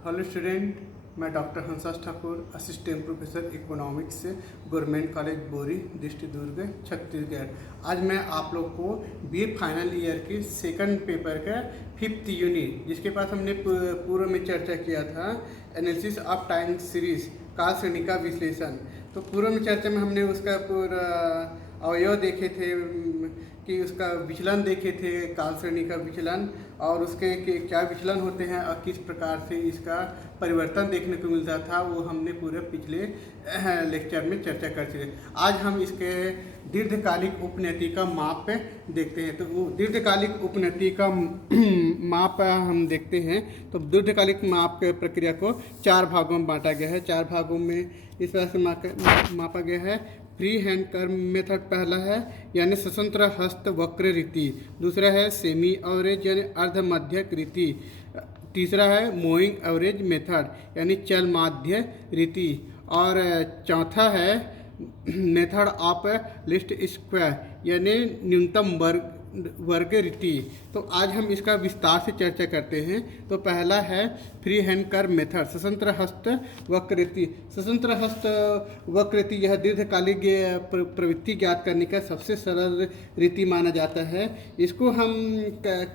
Hello student, मैं doctor Hansas Thakur, assistant professor economics, government college Bori, district Durg, Chhattisgarh. आज मैं आप लोग को बीए फाइनल ईयर के सेकंड पेपर का 5th यूनिट, जिसके पास हमने पूर्व में चर्चा किया था, एनालिसिस ऑफ टाइम सीरीज, काल श्रेणी का विश्लेषण। तो पूर्व में चर्चा में हमने उसका पूरा अवयव देखे थे कि उसका विचलन देखे थे, काल श्रेणी का विचलन, और उसके क्या विचलन होते हैं और किस प्रकार से इसका परिवर्तन देखने को मिलता था, वो हमने पूरे पिछले लेक्चर में चर्चा कर चुके। आज हम इसके दीर्घकालिक उपनति का माप देखते हैं। तो वो दीर्घकालिक उपनति का माप हम देखते हैं। तो दीर्घकालिक माप के प्रक्रिया को 4 भागों में बांटा गया है। 4 भागों में इस तरह से मापा गया है। फ्री हैंड कर्व मेथड पहला है, यानी स्वतंत्र हस्त वक्र रीति। दूसरा है सेमी एवरेज यानी अर्ध मध्यक रीति। तीसरा है मूविंग एवरेज मेथड यानी चल माध्य रीति। और चौथा है मेथड ऑफ लिस्ट स्क्वायर यानी न्यूनतम वर्ग रीति। तो आज हम इसका विस्तार से चर्चा करते हैं। तो पहला है फ्री हैंड कर्व मेथड, स्वतंत्र हस्त वक्रीति। स्वतंत्र हस्त वक्रीति यह दीर्घकालिक प्रवृत्ति ज्ञात करने का सबसे सरल रीति माना जाता है। इसको हम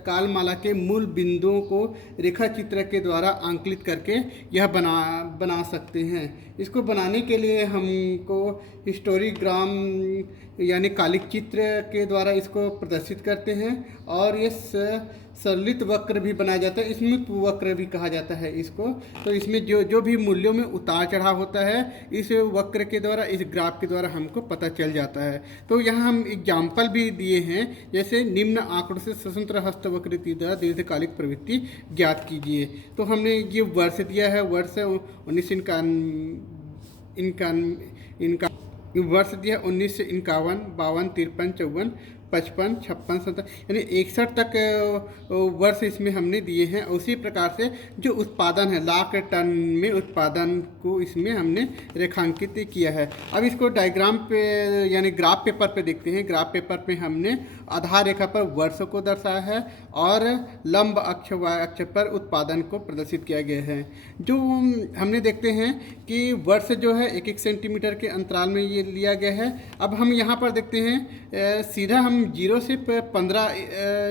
कालमाला के मूल बिंदुओं को रेखा चित्र के द्वारा अंकित करके यह बना सकते हैं। इसको बनाने के लिए हमको हिस्टोरीग्राम यानी कालिक चित्र के द्वारा इसको प्रदर्शित करते हैं, और ये सरलित वक्र भी बनाया जाता है, स्मूथ वक्र भी कहा जाता है इसको। तो इसमें जो भी मूल्यों में उतार चढ़ाव होता है, इस वक्र के द्वारा, इस ग्राफ के द्वारा हमको पता चल जाता है। तो यहाँ हम एग्जाम्पल भी दिए हैं, जैसे निम्न आंकड़ों से स्वतंत्र हस्त वक्र द्वारा दीर्घकालिक प्रवृत्ति ज्ञात कीजिए। तो हमने ये वर्ष दिया है, वर्ष 1951 वर्ष दिया 1951, 52, 53, 54, 55, 56, 57 यानी 61 तक वर्ष इसमें हमने दिए हैं। उसी प्रकार से जो उत्पादन है, लाख टन में उत्पादन को इसमें हमने रेखांकित किया है। अब इसको डायग्राम पे यानी ग्राफ पेपर पे देखते हैं। ग्राफ पेपर पे हमने आधार रेखा पर वर्ष को दर्शाया है और लंब अक्ष वाय अक्ष पर उत्पादन को प्रदर्शित किया गया है। जो हमने देखते हैं कि वर्ष जो है 1-1 सेंटीमीटर के अंतराल में ये लिया गया है। अब हम यहाँ पर देखते हैं सीधा हम 0 से 15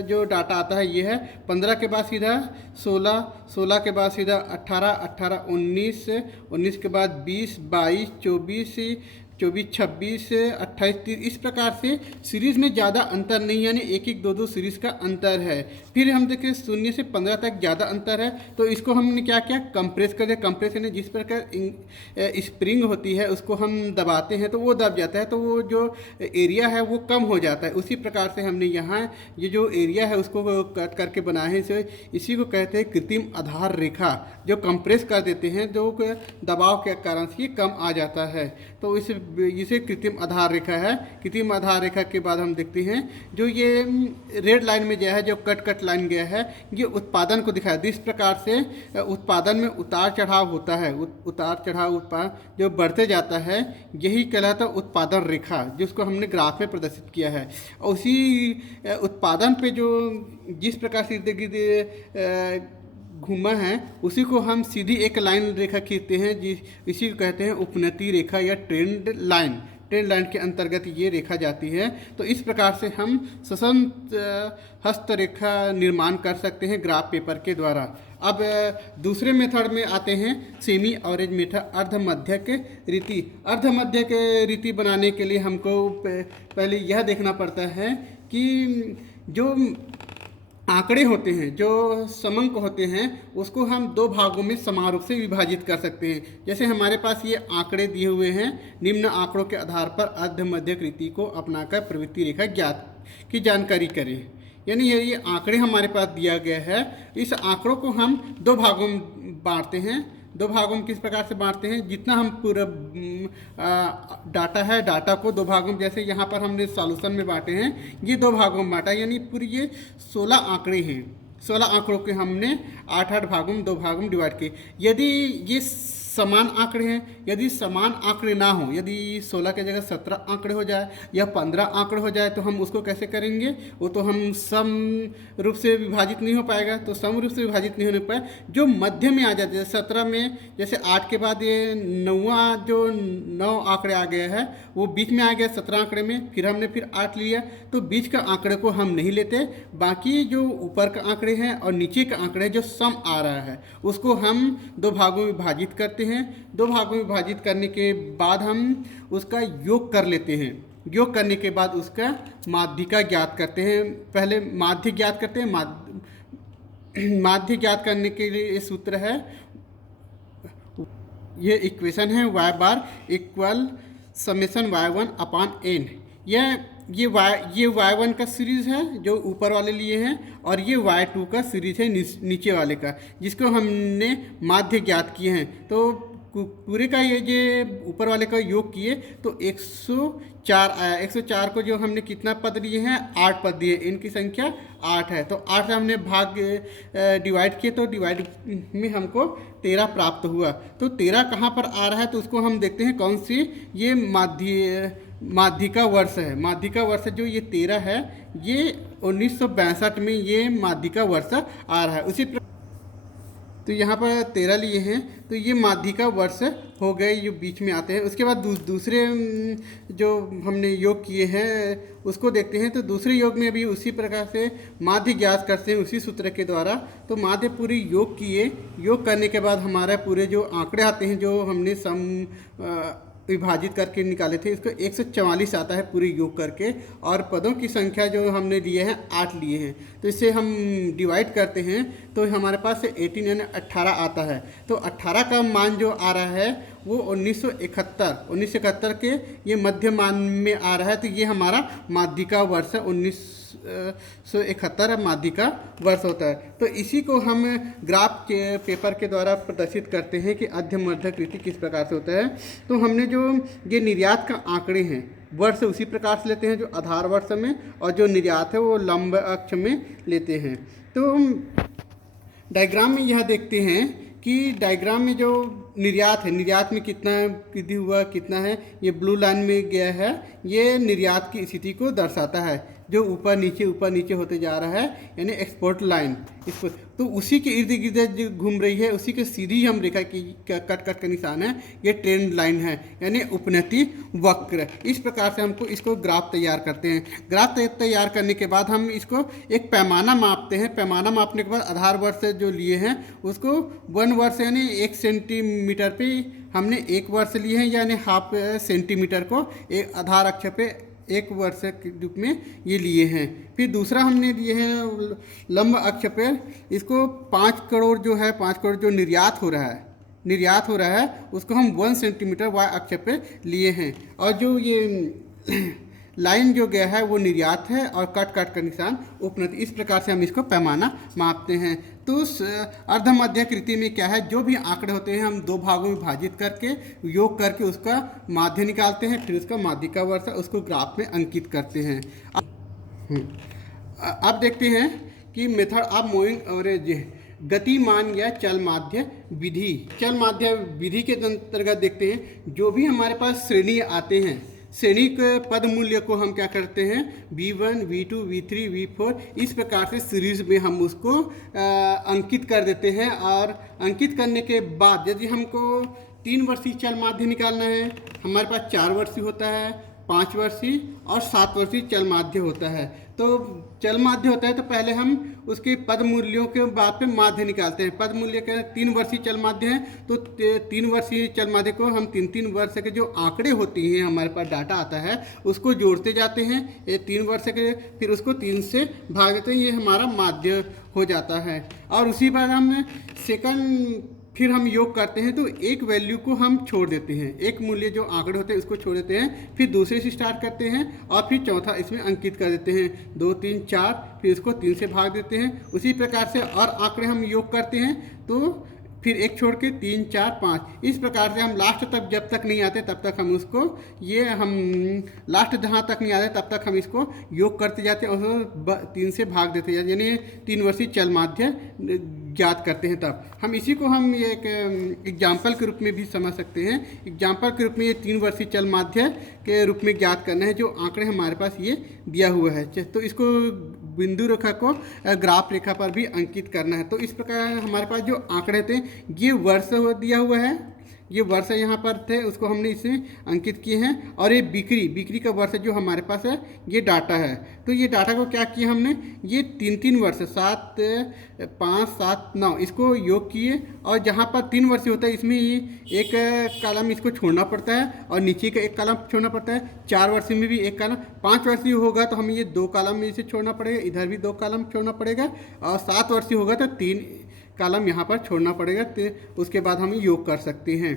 जो डाटा आता है ये है। 15 के बाद सीधा 16, 16 के बाद सीधा 18, 18, 19, 19 के बाद 20, 22, 24, 24, 26, 28, 30। इस प्रकार से सीरीज़ में ज़्यादा अंतर नहीं, यानी 1-1, 2-2 सीरीज़ का अंतर है। फिर हम देखें 0 से 15 तक ज़्यादा अंतर है, तो इसको हमने क्या किया, कंप्रेस कर दिया। कंप्रेस यानी जिस प्रकार स्प्रिंग होती है उसको हम दबाते हैं तो वो दब जाता है, तो वो जो एरिया है वो कम हो जाता है। उसी प्रकार से हमने यहाँ ये जो एरिया है उसको कट करके बनाए हैं। इसी को कहते हैं कृत्रिम आधार रेखा। जो कंप्रेस कर देते हैं, जो दबाव के कारण से ये कम आ जाता है, तो इसे कृत्रिम आधार रेखा है। कृत्रिम आधार रेखा के बाद हम देखते हैं जो ये रेड लाइन में गया है, जो कट लाइन गया है, ये उत्पादन को दिखाया। इस प्रकार से उत्पादन में उतार चढ़ाव होता है। उतार चढ़ाव उत्पादन जो बढ़ते जाता है, यही कहलाता है उत्पादन रेखा, जिसको हमने ग्राफ में प्रदर्शित किया है। उसी उत्पादन पे जो जिस प्रकार से घुमा है, उसी को हम सीधी एक लाइन रेखा खींचते हैं, इसी को कहते हैं उपनति रेखा या ट्रेंड लाइन। ट्रेंड लाइन के अंतर्गत ये रेखा जाती है। तो इस प्रकार से हम स्वतंत्र हस्त रेखा निर्माण कर सकते हैं ग्राफ पेपर के द्वारा। अब दूसरे मेथड में आते हैं, सेमी एवरेज मेथड, अर्ध मध्यक रीति। अर्ध मध्यक रीति बनाने के लिए हमको पहले यह देखना पड़ता है कि जो आंकड़े होते हैं, जो समंक होते हैं, उसको हम 2 भागों में समान रूप से विभाजित कर सकते हैं। जैसे हमारे पास ये आंकड़े दिए हुए हैं, निम्न आंकड़ों के आधार पर अर्ध मध्यक रीति को अपनाकर प्रवृत्ति रेखा ज्ञात की जानकारी करें। यानी ये आंकड़े हमारे पास दिया गया है। इस आंकड़ों को हम 2 भागों में बांटते हैं। 2 भागों में किस प्रकार से बांटते हैं, जितना हम पूरा डाटा है, डाटा को 2 भागों में, जैसे यहाँ पर हमने सॉल्यूशन में बांटे हैं, ये 2 भागों में बांटा, यानी पूरी ये 16 आंकड़े हैं। 16 आंकड़ों के हमने 8-8 भागों में 2 भागों में डिवाइड किए। यदि ये समान आंकड़े हैं। यदि समान आंकड़े ना हो, यदि 16 की जगह 17 आंकड़े हो जाए या 15 आंकड़े हो जाए तो हम उसको कैसे करेंगे? वो तो हम सम रूप से विभाजित नहीं हो पाएगा। तो सम रूप से विभाजित नहीं होने पर जो मध्य में आ जाते हैं, 17 में जैसे 8 के बाद ये 9वां जो 9 आंकड़े आ गया है वो बीच में आ गया 17 आंकड़े में, फिर हमने फिर 8 लिया, तो बीच का आंकड़े को हम नहीं लेते। बाकी जो ऊपर का आंकड़े हैं और नीचे का आंकड़े जो सम आ रहा है उसको हम दो भागों में विभाजित करते हैं। दो भागों में विभाजित करने के बाद हम उसका योग कर लेते हैं। योग करने के बाद उसका माध्यिका ज्ञात करते हैं। पहले माध्य ज्ञात करते हैं। माध्य ज्ञात करने के लिए ये सूत्र है, ये इक्वेशन है y बार इक्वल समेशन y1 अपान n। ये y1 का सीरीज़ है जो ऊपर वाले लिए हैं, और ये y2 का सीरीज़ है नीचे वाले का, जिसको हमने माध्य ज्ञात किए हैं। तो पूरे का ये ऊपर वाले का योग किए तो 104 आया। 104 को जो हमने कितना पद लिए हैं? 8 पद दिए, इनकी संख्या 8 है। तो 8 से हमने भाग डिवाइड किए तो डिवाइड में हमको 13 प्राप्त हुआ। तो 13 कहाँ पर आ रहा है? तो उसको हम देखते हैं कौन सी, ये माध्यिका वर्ष है। माध्यिका वर्ष जो ये 13 है, ये 1962 में ये माध्यिका वर्ष आ रहा है। उसी तो यहाँ पर 13 लिए हैं, तो ये माध्यिका वर्ष हो गए जो बीच में आते हैं। उसके बाद दूसरे जो हमने योग किए हैं उसको देखते हैं। तो दूसरे योग में भी उसी प्रकार से माध्य ज्ञात करते हैं उसी सूत्र के द्वारा। तो माध्य पूरी योग किए, योग करने के बाद हमारे पूरे जो आंकड़े आते हैं जो हमने सम विभाजित करके निकाले थे, इसको 144 आता है पूरी योग करके, और पदों की संख्या जो हमने लिए हैं 8 लिए हैं। तो इसे हम डिवाइड करते हैं तो हमारे पास 18 यानी 18 आता है। तो 18 का मान जो आ रहा है वो 1971 के ये मध्य मान में आ रहा है। तो ये हमारा माध्यिका वर्ष 1971 माध्यिका वर्ष होता है। तो इसी को हम ग्राफ के पेपर के द्वारा प्रदर्शित करते हैं कि अध्य मध्यक रीति किस प्रकार से होता है। तो हमने जो ये निर्यात का आंकड़े हैं वर्ष उसी प्रकार से लेते हैं जो आधार वर्ष में, और जो निर्यात है वो लंब अक्ष में लेते हैं। तो डायग्राम में यह देखते हैं कि डायग्राम में जो निर्यात है, निर्यात में कितना वृद्धि हुआ कितना है, ये ब्लू लाइन में गया है, ये निर्यात की स्थिति को दर्शाता है जो ऊपर नीचे होते जा रहा है, यानी एक्सपोर्ट लाइन। इसको तो उसी के इर्द गिर्द जो घूम रही है उसी के सीधी हम रेखा की कट का निशान है, ये ट्रेंड लाइन है यानी उपनति वक्र। इस प्रकार से हमको इसको ग्राफ तैयार करते हैं। ग्राफ तैयार करने के बाद हम इसको एक पैमाना मापते हैं। पैमाना मापने के बाद आधार वर्ष जो लिए हैं उसको 1 वर्ष यानी 1 सेंटीमीटर पे हमने 1 वर्ष लिए हैं, यानी हाफ सेंटीमीटर को एक आधार अक्ष पे 1 वर्ष के रूप में ये लिए हैं। फिर दूसरा हमने लिए हैं लंब अक्ष पे, इसको 5 करोड़ जो है, 5 करोड़ जो निर्यात हो रहा है उसको हम 1 सेंटीमीटर y अक्ष पे लिए हैं। और जो ये लाइन जो गया है वो निर्यात है और कट का निशान उपनति। इस प्रकार से हम इसको पैमाना मापते हैं। तो अर्धमध्याकृति में क्या है, जो भी आंकड़े होते हैं हम 2 भागों में विभाजित करके योग करके उसका माध्य निकालते हैं, फिर उसका माध्यिका वर्ष उसको ग्राफ में अंकित करते हैं। अब देखते हैं कि मेथड ऑफ मूविंग एवरेज, गतिमान या चल माध्य विधि। चल माध्य विधि के अंतर्गत देखते हैं जो भी हमारे पास श्रेणी आते हैं, श्रेणी के पद मूल्य को हम क्या करते हैं, V1, V2, V3, V4 इस प्रकार से सीरीज में हम उसको अंकित कर देते हैं। और अंकित करने के बाद यदि हमको 3 वर्षीय चल माध्य निकालना है, हमारे पास 4 वर्षीय होता है, 5 वर्षीय और 7 वर्षीय चल माध्य होता है। तो चल माध्य होता है तो पहले हम उसके पद मूल्यों के बाद पे माध्य निकालते हैं। पद मूल्य के 3 वर्षीय चल माध्य हैं तो 3 वर्षीय चल माध्य को हम 3 वर्ष के जो आंकड़े होते हैं हमारे पास डाटा आता है उसको जोड़ते जाते हैं। ये 3 वर्ष के फिर उसको 3 से भाग देते हैं, ये हमारा माध्य हो जाता है। और उसी बार हम फिर हम योग करते हैं तो एक वैल्यू को हम छोड़ देते हैं, एक मूल्य जो आंकड़े होते हैं उसको छोड़ देते हैं, फिर दूसरे से स्टार्ट करते हैं और फिर चौथा इसमें अंकित कर देते हैं, 2, 3, 4, फिर इसको 3 से भाग देते हैं। उसी प्रकार से और आंकड़े हम योग करते हैं तो फिर एक छोड़ के 3, 4, 5 इस प्रकार से हम लास्ट तक जब तक नहीं आते तब तक हम उसको लास्ट जहाँ तक नहीं आते तब तक हम इसको योग करते जाते हैं और 3 से भाग देते जाते, यानी 3 वर्षीय चल माध्य ज्ञात करते हैं तब हम इसी को हम ये एक एग्जाम्पल के रूप में भी समझ सकते हैं। एग्जाम्पल के रूप में ये 3 वर्षीय चल माध्य के रूप में ज्ञात करना है, जो आंकड़े हमारे पास ये दिया हुआ है। तो इसको बिंदु रेखा को ग्राफ रेखा पर भी अंकित करना है। तो इस प्रकार हमारे पास जो आंकड़े थे ये वर्ष दिया हुआ है, ये वर्ष यहाँ पर थे उसको हमने इसमें अंकित किए हैं, और ये बिक्री का वर्ष जो हमारे पास है ये डाटा है। तो ये डाटा को क्या किया हमने, ये 3 वर्ष 7, 5, 7, 9 इसको योग किए, और जहाँ पर 3 वर्ष होता है इसमें ये एक कॉलम इसको छोड़ना पड़ता है और नीचे का एक कॉलम छोड़ना पड़ता है। 4 वर्ष में भी एक कॉलम, 5 वर्षीय होगा तो हमें ये 2 कॉलम में इसे छोड़ना पड़ेगा, इधर भी 2 कॉलम छोड़ना पड़ेगा, और 7 वर्षीय होगा तो 3 कॉलम यहाँ पर छोड़ना पड़ेगा। तो उसके बाद हम योग कर सकते हैं।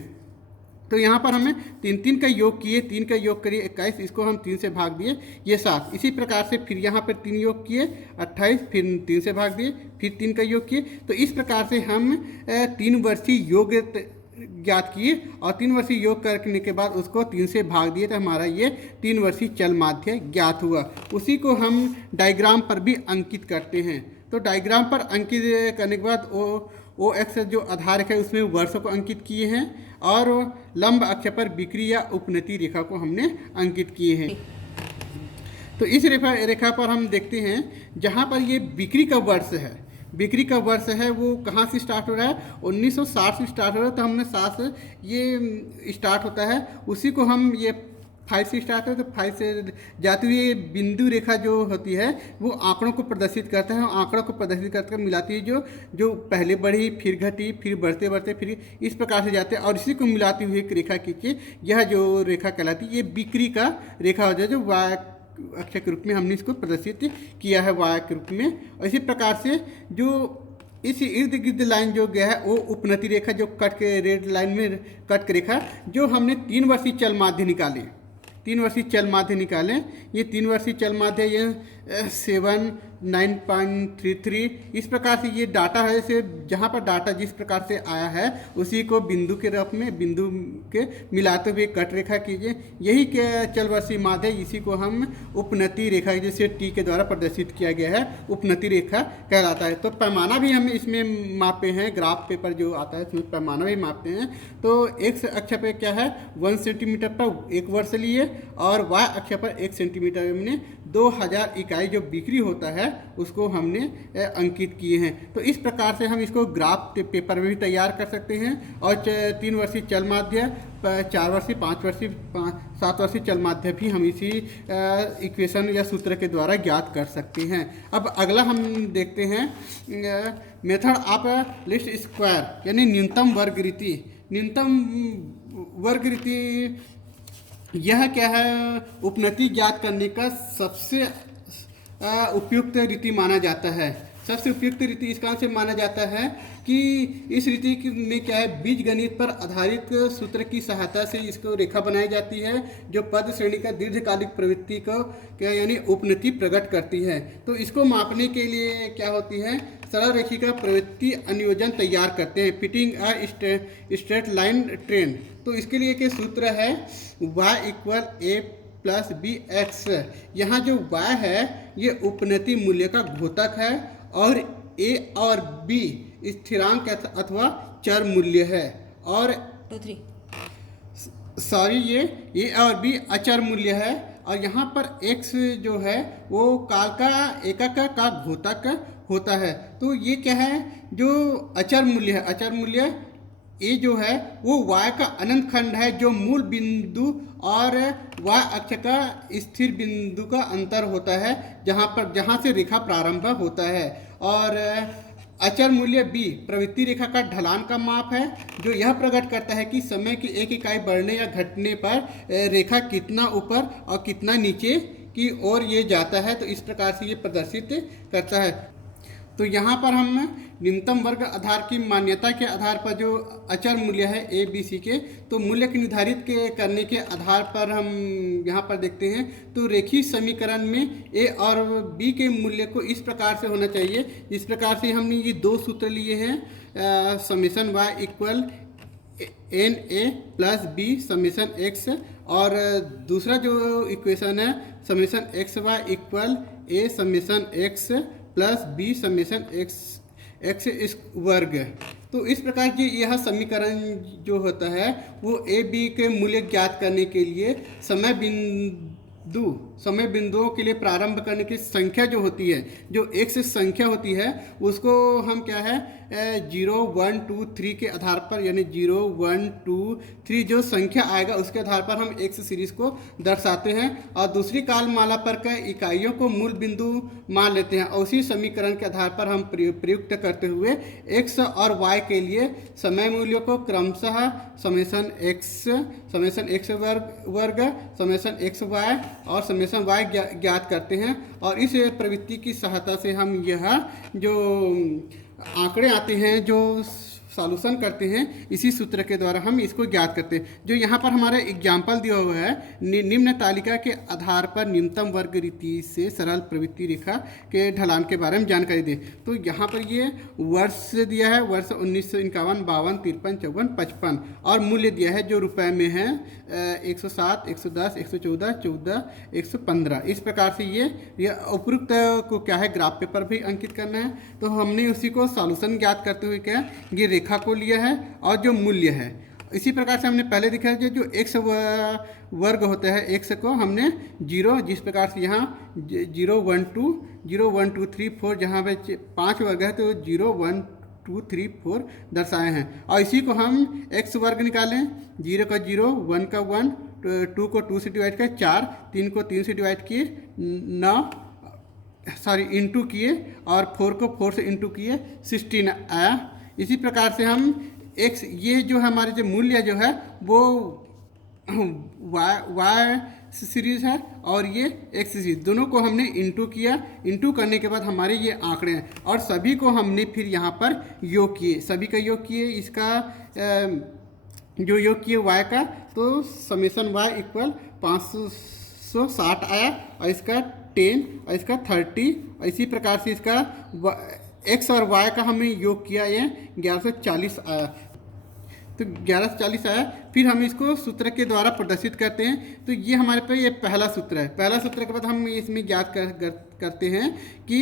तो यहाँ पर हमें 3 का योग किए, 3 का योग करिए 21, इसको हम 3 से भाग दिए, ये 7। इसी प्रकार से फिर यहाँ पर 3 योग किए 28, फिर 3 से भाग दिए, फिर 3 का योग किए। तो इस प्रकार से हम 3 वर्षीय योग ज्ञात किए, और 3 वर्षीय योग करने के बाद उसको 3 से भाग दिए, तो हमारा ये 3 वर्षीय चल माध्य ज्ञात हुआ। उसी को हम डायग्राम पर भी अंकित करते हैं। तो डायग्राम पर अंकित करने के बाद ओ एक्स जो आधार है उसमें वर्षों को अंकित किए हैं, और लंब अक्ष पर बिक्री या उपनति रेखा को हमने अंकित किए हैं। तो इस रेखा पर हम देखते हैं जहाँ पर ये बिक्री का वर्ष है, बिक्री का वर्ष है वो कहाँ से स्टार्ट हो रहा है, 1960 से स्टार्ट हो रहा है। तो हमने 7 से ये स्टार्ट होता है, उसी को हम ये 5 से स्टार्ट है, तो 5 से जाती हुई बिंदु रेखा जो होती है वो आंकड़ों को प्रदर्शित करता है, आंकड़ों को प्रदर्शित करके मिलाती है, जो पहले बढ़ी फिर घटी फिर बढ़ते बढ़ते फिर इस प्रकार से जाते हैं, और इसी को मिलाती हुई एक रेखा खींचिए, यह जो रेखा कहलाती है ये बिक्री का रेखा हो जाए, जो वाय अक्ष के रूप में हमने इसको प्रदर्शित किया है वाय के रूप में। और इसी प्रकार से जो इस इर्द गिर्द लाइन जो गया है वो उपनति रेखा, जो कट के रेड लाइन में कट के रेखा, जो हमने 3 वर्षीय चल माध्य निकाले, 3 वर्षीय चल माध्य निकालें। ये 3 वर्षीय चल माध्य ये 7, 9.33 इस प्रकार से ये डाटा है, से जहाँ पर डाटा जिस प्रकार से आया है उसी को बिंदु के रूप में बिंदु के मिलाते हुए कट रेखा कीजिए। यही के चल वर्षीय माध्य, इसी को हम उपनति रेखा जिसे टी के द्वारा प्रदर्शित किया गया है उपनति रेखा कहलाता है। तो पैमाना भी हम इसमें मापे हैं, ग्राफ पेपर जो आता है उसमें पैमाना भी मापते हैं। तो एक्स अक्ष पर क्या है 1 सेंटीमीटर पर 1 वर्ष लिए, और वाय अक्ष पर 1 सेंटीमीटर में 2000 इकाई जो बिक्री होता है उसको हमने अंकित किए हैं। तो इस प्रकार से हम इसको ग्राफ पेपर में भी तैयार कर सकते हैं, और 3 वर्षीय चल माध्य, 4 वर्षीय, 5 वर्षीय, 7 वर्षीय चल माध्य भी हम इसी इक्वेशन या सूत्र के द्वारा ज्ञात कर सकते हैं। अब अगला हम देखते हैं मेथड ऑफ लीस्ट स्क्वायर, यानी न्यूनतम वर्ग रीति। न्यूनतम वर्ग रीति यह क्या है, उपनति ज्ञात करने का सबसे उपयुक्त रीति माना जाता है। सबसे उपयुक्त रीति इस कारण से माना जाता है कि इस रीति में क्या है, बीज गणित पर आधारित सूत्र की सहायता से इसको रेखा बनाई जाती है, जो पद श्रेणी का दीर्घकालिक प्रवृत्ति को क्या यानी उपनति प्रकट करती है। तो इसको मापने के लिए क्या होती है, सरल रेखिका प्रवृत्ति अनुयोजन तैयार करते हैं, fitting a straight line train. तो इसके लिए के सूत्र है y = a + bx। यहाँ जो y है ये उपनति मूल्य का घोतक है, और a और b स्थिरांक अथवा चर मूल्य है, और 2, 3 सॉरी ये a और b अचर मूल्य है, और यहाँ पर x जो है वो काल का एकक का घोतक होता है। तो ये क्या है, जो अचर मूल्य है, अचर मूल्य ए जो है वो y का अनंत खंड है, जो मूल बिंदु और y अक्ष का स्थिर बिंदु का अंतर होता है, जहाँ से रेखा प्रारंभ होता है। और अचर मूल्य b प्रवृत्ति रेखा का ढलान का माप है, जो यह प्रकट करता है कि समय की 1 इकाई बढ़ने या घटने पर रेखा कितना ऊपर और कितना नीचे की ओर ये जाता है। तो इस प्रकार से ये प्रदर्शित करता है। तो यहाँ पर हम न्यूनतम वर्ग आधार की मान्यता के आधार पर जो अचर मूल्य है ए बी सी के, तो मूल्य के निर्धारित करने के आधार पर हम यहाँ पर देखते हैं। तो रेखीय समीकरण में ए और बी के मूल्य को इस प्रकार से होना चाहिए, जिस प्रकार से हमने ये 2 सूत्र लिए हैं, summation y = NA + B summation x, और दूसरा जो इक्वेशन है summation XY = A summation x + B summation x x वर्ग। तो इस प्रकार की यह समीकरण जो होता है वो ए बी के मूल्य ज्ञात करने के लिए समय बिंदुओं के लिए प्रारंभ करने की संख्या जो होती है, जो एक्स संख्या होती है, उसको हम क्या है 0 1 2 3 के आधार पर, यानी 0 1 2 3 जो संख्या आएगा उसके आधार पर हम एक्स सीरीज को दर्शाते हैं और दूसरी कालमाला पर के इकाइयों को मूल बिंदु मान लेते हैं और उसी समीकरण के आधार पर हम प्रयुक्त करते हुए एक्स और वाई के लिए समय मूल्यों को क्रमशः समेसन एक्स वर्ग समेसन एक्स वाई और समेसन वाई ज्ञात करते हैं। और इस प्रवृत्ति की सहायता से हम यह जो आंकड़े आते हैं, जो सॉल्यूशन करते हैं, इसी सूत्र के द्वारा हम इसको ज्ञात करते हैं। जो यहाँ पर हमारा एग्जाम्पल दिया हुआ है, निम्न तालिका के आधार पर निम्नतम वर्ग रीति से सरल प्रवृत्ति रेखा के ढलान के बारे में जानकारी दें। तो यहाँ पर ये वर्ष दिया है, वर्ष 1951, 52, 53, 54, 55 और मूल्य दिया है जो रुपए में है 107, 110, 114, 14, 115। इस प्रकार से ये उपयुक्त को क्या है ग्राफ पेपर भी अंकित करना है। तो हमने उसी को सॉल्यूशन ज्ञात करते हुए क्या ये रेखा को लिया है और जो मूल्य है, इसी प्रकार से हमने पहले दिखा है जो एक्स वर्ग होता है, एक्स को हमने 0, जिस प्रकार से यहाँ 0 1 2 3 4 जहाँ पे 5 वर्ग है तो 0 1 2 3 4 दर्शाए हैं। और इसी को हम एक्स वर्ग निकालें, 0 का 0, 1 का 1, 2 को 2 से डिवाइड किए 4, 3 को 3 से डिवाइड किए 9 इंटू किए और 4 को 4 से इंटू किए 16 आया। इसी प्रकार से हम एक्स, ये जो हमारे जो मूल्य जो है वो वाई सीरीज है और ये एक्स सीरीज, दोनों को हमने इंटू किया। इंटू करने के बाद हमारे ये आंकड़े हैं और सभी को हमने फिर यहाँ पर योग किए, सभी का योग किए। इसका जो योग किए वाई का, तो समेसन वाई इक्वल 560 आया और इसका 10 और इसका 30 और इसी प्रकार से इसका एक्स और वाई का हमने योग किया, ये 1140 आया। तो 1140 आया। फिर हम इसको सूत्र के द्वारा प्रदर्शित करते हैं। तो ये हमारे पे ये पहला सूत्र है। पहला सूत्र के बाद हम इसमें ज्ञात करते हैं कि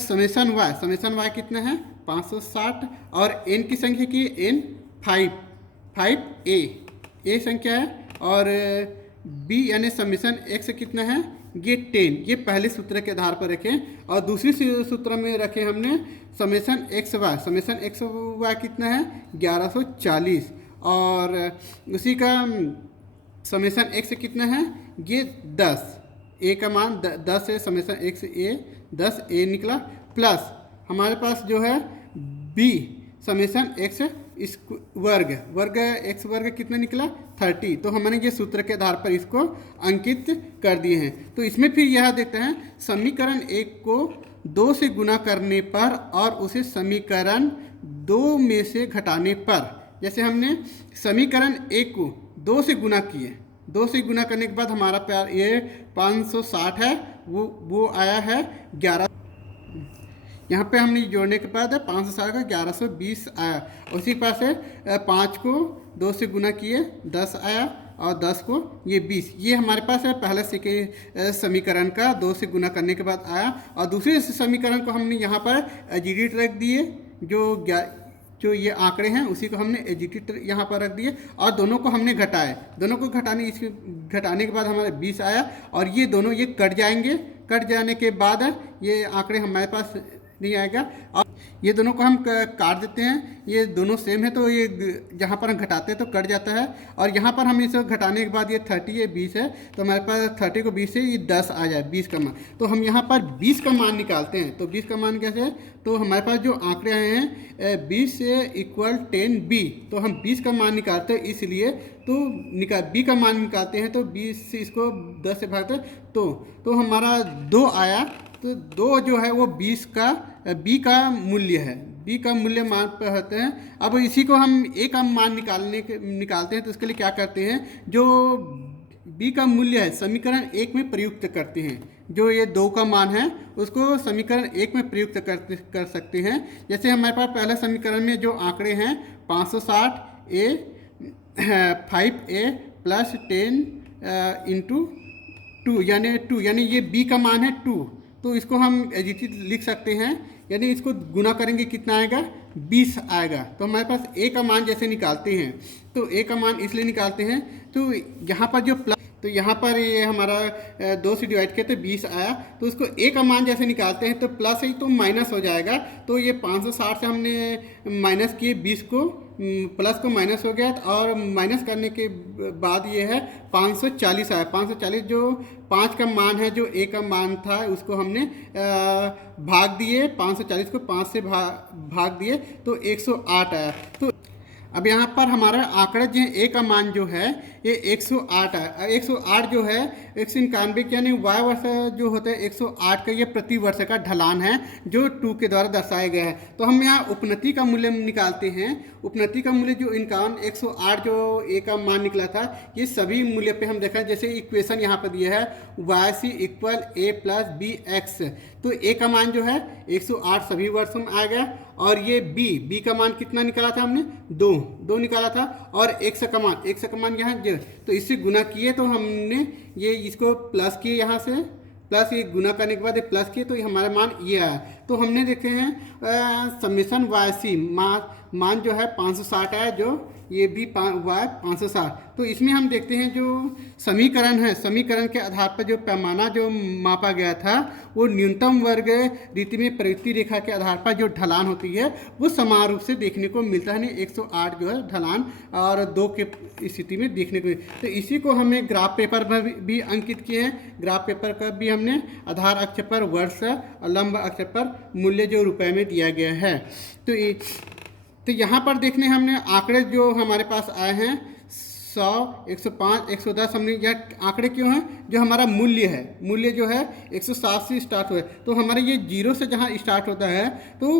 समेसन वाई कितना है 560 और एन की संख्या की एन 5 ए संख्या है और बी यानी समेसन एक्स कितना है ये 10। ये पहले सूत्र के आधार पर रखें और दूसरी सूत्र में रखें हमने समेसन एक्स वाई कितना है 1140 और उसी का समेसन एक्स कितना है ये 10। ए का मान 10 है, समेसन एक्स ए 10 ए निकला, प्लस हमारे पास जो है बी समेसन एक्स वर्ग एक्स वर्ग कितना निकला 30। तो हमने ये सूत्र के आधार पर इसको अंकित कर दिए हैं। तो इसमें फिर यह देखते हैं समीकरण 1 को 2 से गुना करने पर और उसे समीकरण 2 में से घटाने पर। जैसे हमने समीकरण 1 को 2 से गुना किए, 2 से गुना करने के बाद हमारा प्यार ये 560 है, वो आया है 11। यहाँ पे हमने जोड़ने के बाद 560 का 1120 आया। उसी पास है 5 को 2 से गुना किए 10 आया और 10 को ये 20। ये हमारे पास है पहले समीकरण का 2 से गुना करने के बाद आया। और दूसरे समीकरण को हमने यहाँ पर एजिडिट रख दिए, जो ये आंकड़े हैं उसी को हमने एजिडिट यहाँ पर रख दिए और दोनों को हमने घटाए। दोनों को घटाने के बाद हमारे 20 आया और ये दोनों ये कट जाएंगे। कट जाने के बाद ये आंकड़े हमारे पास नहीं आएगा और ये दोनों को हम काट देते हैं। ये दोनों सेम है तो ये जहाँ पर हम घटाते हैं तो कट जाता है और यहाँ पर हम इसे घटाने के बाद ये 30 ये 20 है तो हमारे पास 30 को 20 से ये 10 आ जाए 20 का मान। तो हम यहाँ पर 20 का मान निकालते हैं। तो 20 का मान कैसे है, तो हमारे पास जो आंकड़े आए हैं 20 से इक्वल 10 बी, तो हम 20 का मान निकालते हैं इसलिए तो बी का मान निकालते हैं तो 20 से इसको 10 से भागते तो हमारा 2 आया। तो 2 जो है वो 20 का बी का मूल्य है, बी का मूल्य मान पर होते हैं। अब इसी को हम ए का मान निकालते हैं तो उसके लिए क्या करते हैं, जो बी का मूल्य है समीकरण 1 में प्रयुक्त करते हैं। जो ये 2 का मान है उसको समीकरण 1 में प्रयुक्त कर सकते हैं। जैसे हमारे पास पहले समीकरण में जो आंकड़े हैं 560 ए 5a प्लस 10 इंटू 2 यानी ये बी का मान है 2। तो इसको हम एजिटिव लिख सकते हैं यानी इसको गुना करेंगे कितना आएगा, 20 आएगा। तो हमारे पास ए का मान जैसे निकालते हैं, तो ए का मान इसलिए निकालते हैं, तो यहाँ पर जो प्लस, तो यहाँ पर ये हमारा 2 से डिवाइड किया तो 20 आया। तो उसको ए का मान जैसे निकालते हैं तो प्लस है तो माइनस हो जाएगा। तो ये 560 से हमने माइनस किए 20 को, प्लस को माइनस हो गया, और माइनस करने के बाद ये है 540 आया। 540 जो 5 का मान है, जो ए का मान था, उसको हमने भाग दिए, 540 को 5 से भाग दिए तो 108 आया। तो अब यहाँ पर हमारा आंकड़ा जो है ए का मान जो है ये 108 है। 108 जो है 191 यानी वाई वर्ष जो होता है 108 का ये प्रति वर्ष का ढलान है जो 2 के द्वारा दर्शाया गया है। तो हम यहाँ उपनति का मूल्य निकालते हैं। उपनति का मूल्य जो 108 जो ए का मान निकला था, ये सभी मूल्य पे हम देखा, जैसे इक्वेशन यहाँ पर दिया है YC = A + BX। तो ए का मान जो है 108 सभी वर्षों में आ गया, और ये बी का मान कितना निकाला था हमने, 2 निकाला था, और x का मान यहाँ तो इससे गुना किए तो हमने ये इसको प्लस किए, यहाँ से प्लस ये गुना करने के बाद ये प्लस किए तो हमारा मान ये आया। तो हमने देखे हैं समेशन YC मान जो है 560 आया, जो ये भी वाई 560। तो इसमें हम देखते हैं जो समीकरण है, समीकरण के आधार पर जो पैमाना जो मापा गया था वो न्यूनतम वर्ग रीति में प्रवृत्ति रेखा के आधार पर जो ढलान होती है वो समान रूप से देखने को मिलता है। 108 जो है ढलान और 2 के स्थिति में देखने को मिलता। तो इसी को हमें ग्राफ पेपर पर भी अंकित किए हैं। ग्राफ पेपर का भी हमने आधार अक्ष पर वर्ष और लंब अक्ष पर मूल्य जो रुपए में दिया गया है। तो यहाँ पर देखने हमने आंकड़े जो हमारे पास आए हैं 100, 105, 110, हमने यह आंकड़े क्यों हैं, जो हमारा मूल्य है, मूल्य जो है 107 से स्टार्ट हुआ है। तो हमारे ये 0 से जहाँ स्टार्ट होता है तो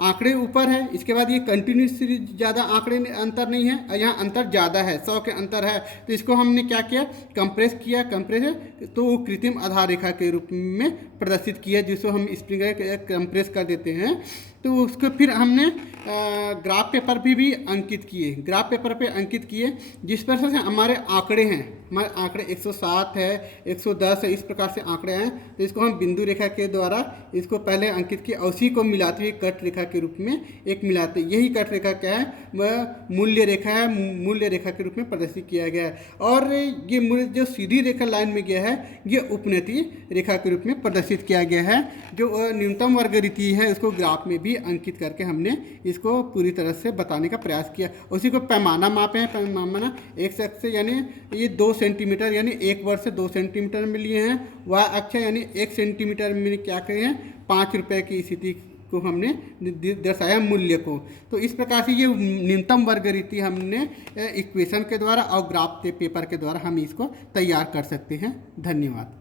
आंकड़े ऊपर है, इसके बाद ये कंटिन्यूस ज़्यादा आंकड़े अंतर नहीं है, यहाँ अंतर ज़्यादा है, 100 के अंतर है। तो इसको हमने क्या किया, कंप्रेस किया, तो वो कृत्रिम आधार रेखा के रूप में प्रदर्शित किया, जिसको हम स्प्रिंगर कंप्रेस कर देते हैं। तो उसको फिर हमने ग्राफ पेपर भी अंकित किए, ग्राफ पेपर पे अंकित किए, जिस पर से हमारे आंकड़े हैं, हमारे आंकड़े 107 है, 110 है, इस प्रकार से आंकड़े हैं। तो इसको हम बिंदु रेखा के द्वारा इसको पहले अंकित किए, उसी को मिलाते हुए कट रेखा के रूप में एक मिलाते, यही कट रेखा क्या है, वह मूल्य रेखा है, मूल्य रेखा के रूप में प्रदर्शित किया गया है। और ये मूल्य जो सीधी रेखा लाइन में गया है, ये उपनति रेखा के रूप में प्रदर्शित किया गया है। जो न्यूनतम वर्ग रीति है उसको ग्राफ में भी अंकित करके हमने इसको पूरी तरह से बताने का प्रयास किया। उसी को पैमाना मापे हैं, पैमाना x अक्ष से यानी ये 2 सेंटीमीटर यानी 1 वर्ष से 2 सेंटीमीटर में लिए हैं, y अक्ष यानी 1 सेंटीमीटर में क्या करें हैं, 5 रुपये की स्थिति को हमने दर्शाया मूल्य को। तो इस प्रकार से ये न्यूनतम वर्ग रीति हमने इक्वेशन के द्वारा और ग्राफ पेपर के द्वारा हम इसको तैयार कर सकते हैं। धन्यवाद।